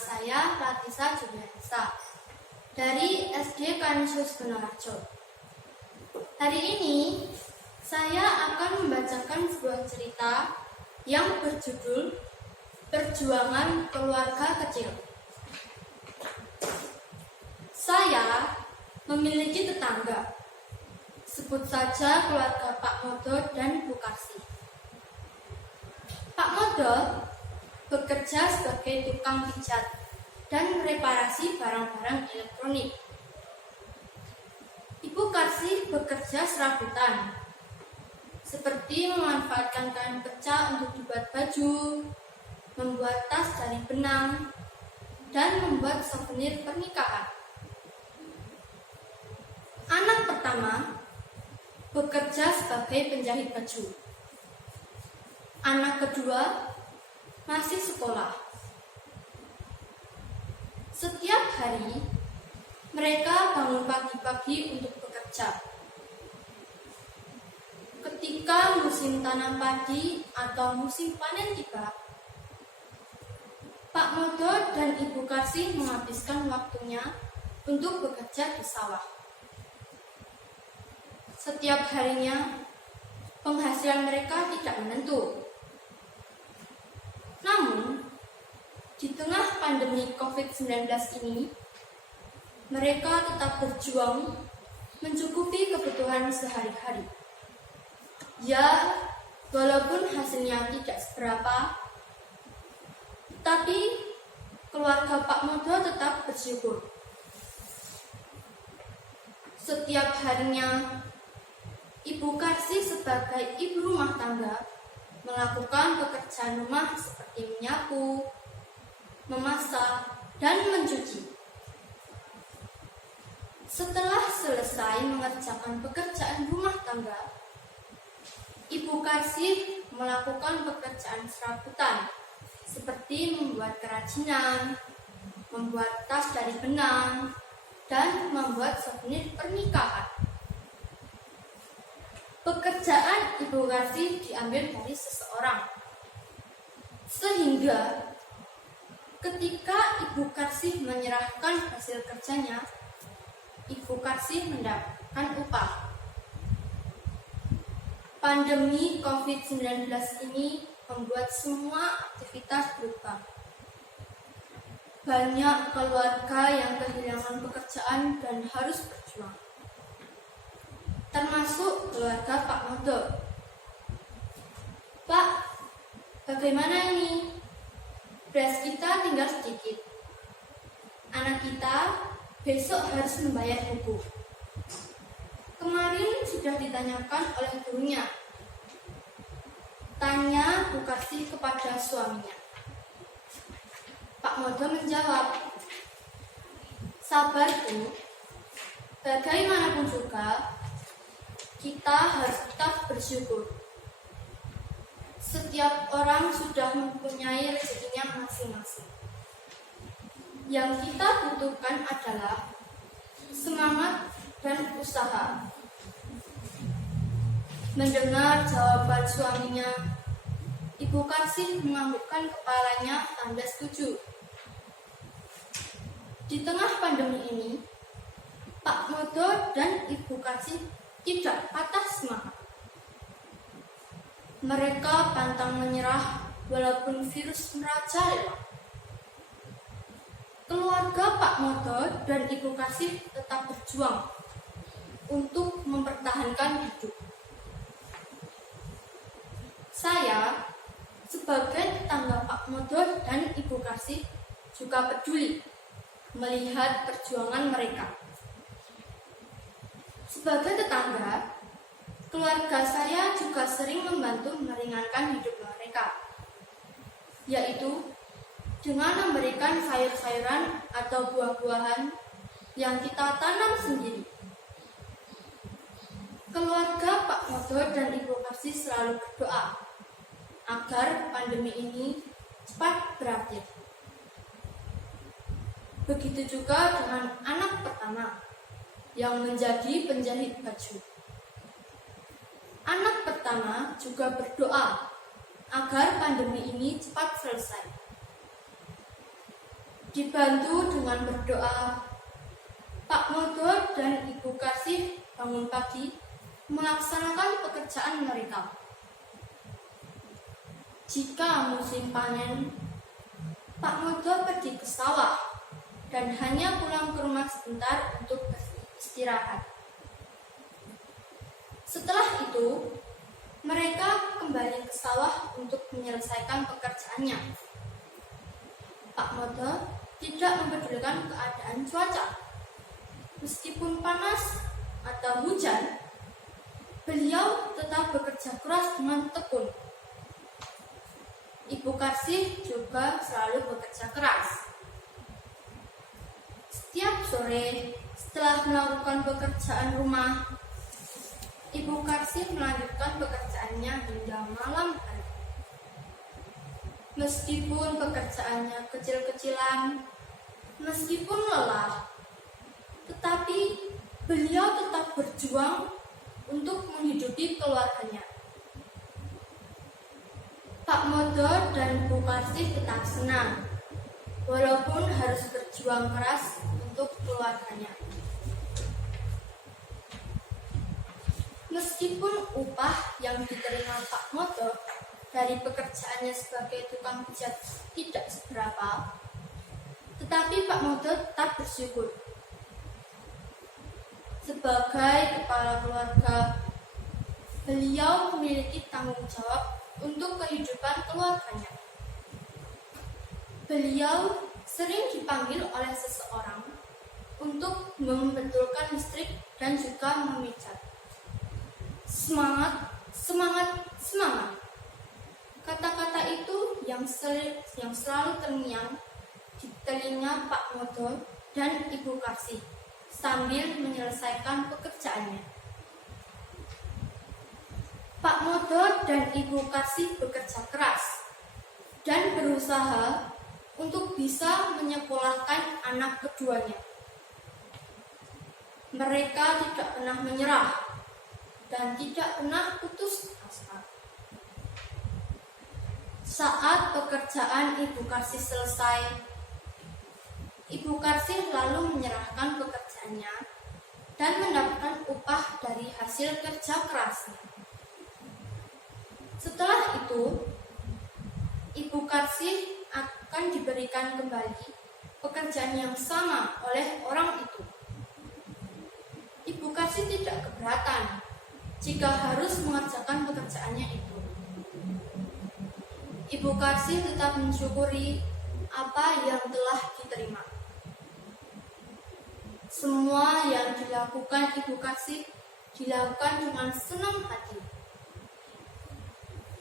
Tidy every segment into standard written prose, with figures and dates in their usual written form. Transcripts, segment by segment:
saya Latisa Juliansa dari SD Kanisius Benarojo. Hari ini saya akan membacakan sebuah cerita yang berjudul Perjuangan Keluarga Kecil. Saya memiliki tetangga, sebut saja keluarga Pak Modo dan Bu Karsi. Pak Modo bekerja sebagai tukang pijat dan reparasi barang-barang elektronik. Ibu Karsi bekerja serabutan, seperti memanfaatkan kain pecah untuk dibuat baju, membuat tas dari benang, dan membuat souvenir pernikahan. Anak pertama bekerja sebagai penjahit baju. Anak kedua masih sekolah. Setiap hari mereka bangun pagi-pagi untuk bekerja. Ketika musim tanam padi atau musim panen tiba, Pak Modo dan Ibu Karsi menghabiskan waktunya untuk bekerja di sawah. Setiap harinya penghasilan mereka tidak menentu. Namun, di tengah pandemi COVID-19 ini, mereka tetap berjuang mencukupi kebutuhan sehari-hari. Ya, walaupun hasilnya tidak seberapa, tapi keluarga Pak Modo tetap bersyukur. Setiap harinya, Ibu Karsi sebagai ibu rumah tangga melakukan pekerjaan rumah seperti menyapu, memasak, dan mencuci. Setelah selesai mengerjakan pekerjaan rumah tangga, Ibu Karsi melakukan pekerjaan serabutan seperti membuat kerajinan, membuat tas dari benang, dan membuat souvenir pernikahan. Pekerjaan Ibu Karsi diambil dari seseorang, sehingga ketika Ibu Karsi menyerahkan hasil kerjanya, Ibu Karsi mendapatkan upah. Pandemi COVID-19 ini membuat semua aktivitas berubah. Banyak keluarga yang kehilangan pekerjaan dan harus berjuang, termasuk keluarga Pak Modo. Pak, bagaimana ini? Beras kita tinggal sedikit. Anak kita besok harus membayar buku. Kemarin sudah ditanyakan oleh gurunya. Tanya Bu Karsi kepada suaminya. Pak Modo menjawab, sabar Bu, bagaimanapun juga kita harus tetap bersyukur. Setiap orang sudah mempunyai rezekinya masing-masing. Yang kita butuhkan adalah semangat dan usaha. Mendengar jawaban suaminya, Ibu Karsi menganggukkan kepalanya tanda setuju. Di tengah pandemi ini, Pak Modo dan Ibu Karsi tidak patah semangat. Mereka pantang menyerah walaupun virus merajalela. Keluarga Pak Modo dan Ibu Karsi tetap berjuang untuk mempertahankan hidup. Saya sebagai tetangga Pak Modo dan Ibu Karsi juga peduli melihat perjuangan mereka. Sebagai tetangga, keluarga saya juga sering membantu meringankan hidup mereka, yaitu dengan memberikan sayur-sayuran atau buah-buahan yang kita tanam sendiri. Keluarga Pak Modo dan Ibu Karsi selalu berdoa agar pandemi ini cepat berakhir. Begitu juga dengan anak pertama yang menjadi penjahit baju. Anak pertama juga berdoa agar pandemi ini cepat selesai. Dibantu dengan berdoa, Pak Modo dan Ibu Kasih bangun pagi melaksanakan pekerjaan mereka. Jika musim panen, Pak Modo pergi ke sawah dan hanya pulang ke rumah sebentar untuk beristirahat. Setelah itu, mereka kembali ke sawah untuk menyelesaikan pekerjaannya. Pak Modo tidak mempedulikan keadaan cuaca. Meskipun panas atau hujan, beliau tetap bekerja keras dengan tekun. Ibu Kasih juga selalu bekerja keras. Setiap sore, setelah melakukan pekerjaan rumah, Ibu Kasih melanjutkan pekerjaannya hingga malam hari. Meskipun pekerjaannya kecil-kecilan, meskipun lelah, tetapi beliau tetap berjuang untuk menghidupi keluarganya. Pak Modo dan Bu Kasih tetap senang, walaupun harus berjuang keras untuk keluarganya. Meskipun upah yang diterima Pak Modo dari pekerjaannya sebagai tukang pijat tidak seberapa, tetapi Pak Modo tetap bersyukur. Sebagai kepala keluarga, beliau memiliki tanggung jawab untuk kehidupan keluarganya. Beliau sering dipanggil oleh seseorang untuk membetulkan listrik dan juga memijat. Semangat, semangat, semangat. Kata-kata itu yang selalu terngiang di telinga Pak Modo dan Ibu Kasih sambil menyelesaikan pekerjaannya. Pak Modo dan Ibu Kasih bekerja keras dan berusaha untuk bisa menyekolahkan anak keduanya. Mereka tidak pernah menyerah dan tidak pernah putus asa. Saat pekerjaan Ibu Kasih selesai, Ibu Kasih lalu menyerahkan pekerjaannya dan mendapatkan upah dari hasil kerja kerasnya. Setelah itu, Ibu Kasih akan diberikan kembali pekerjaan yang sama oleh orang itu. Ibu Kasih tidak keberatan jika harus mengerjakan pekerjaannya itu. Ibu Kasih tetap mensyukuri apa yang telah diterima. Semua yang dilakukan Ibu Kasih dilakukan dengan senang hati.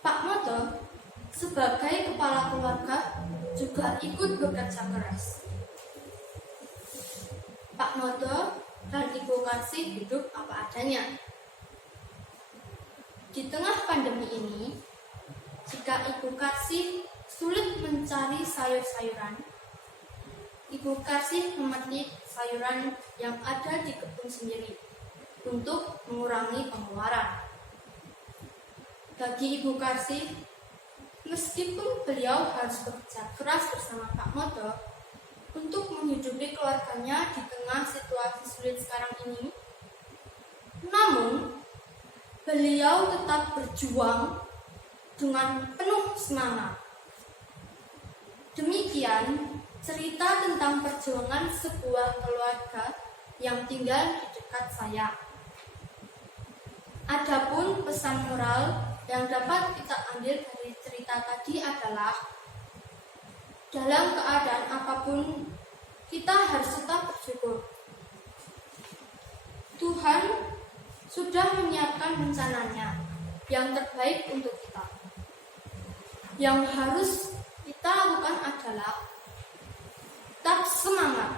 Pak Modo sebagai kepala keluarga juga ikut bekerja keras. Pak Modo dan Ibu Kasih hidup apa adanya. Di tengah pandemi ini, jika Ibu Kasih sulit mencari sayur-sayuran, Ibu Kasih memetik sayuran yang ada di kebun sendiri untuk mengurangi pengeluaran. Bagi Ibu Kasih, meskipun beliau harus bekerja keras bersama Pak Modo untuk menghidupi keluarganya di tengah situasi sulit sekarang ini, namun beliau tetap berjuang dengan penuh semangat. Demikian cerita tentang perjuangan sebuah keluarga yang tinggal di dekat saya. Adapun pesan moral yang dapat kita ambil dari cerita tadi adalah dalam keadaan apapun kita harus tetap bersyukur. Tuhan sudah menyiapkan rencananya yang terbaik untuk kita. Yang harus kita lakukan adalah tetap semangat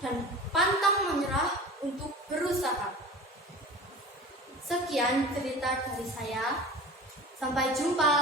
dan pantang menyerah untuk berusaha. Sekian cerita dari saya. Sampai jumpa.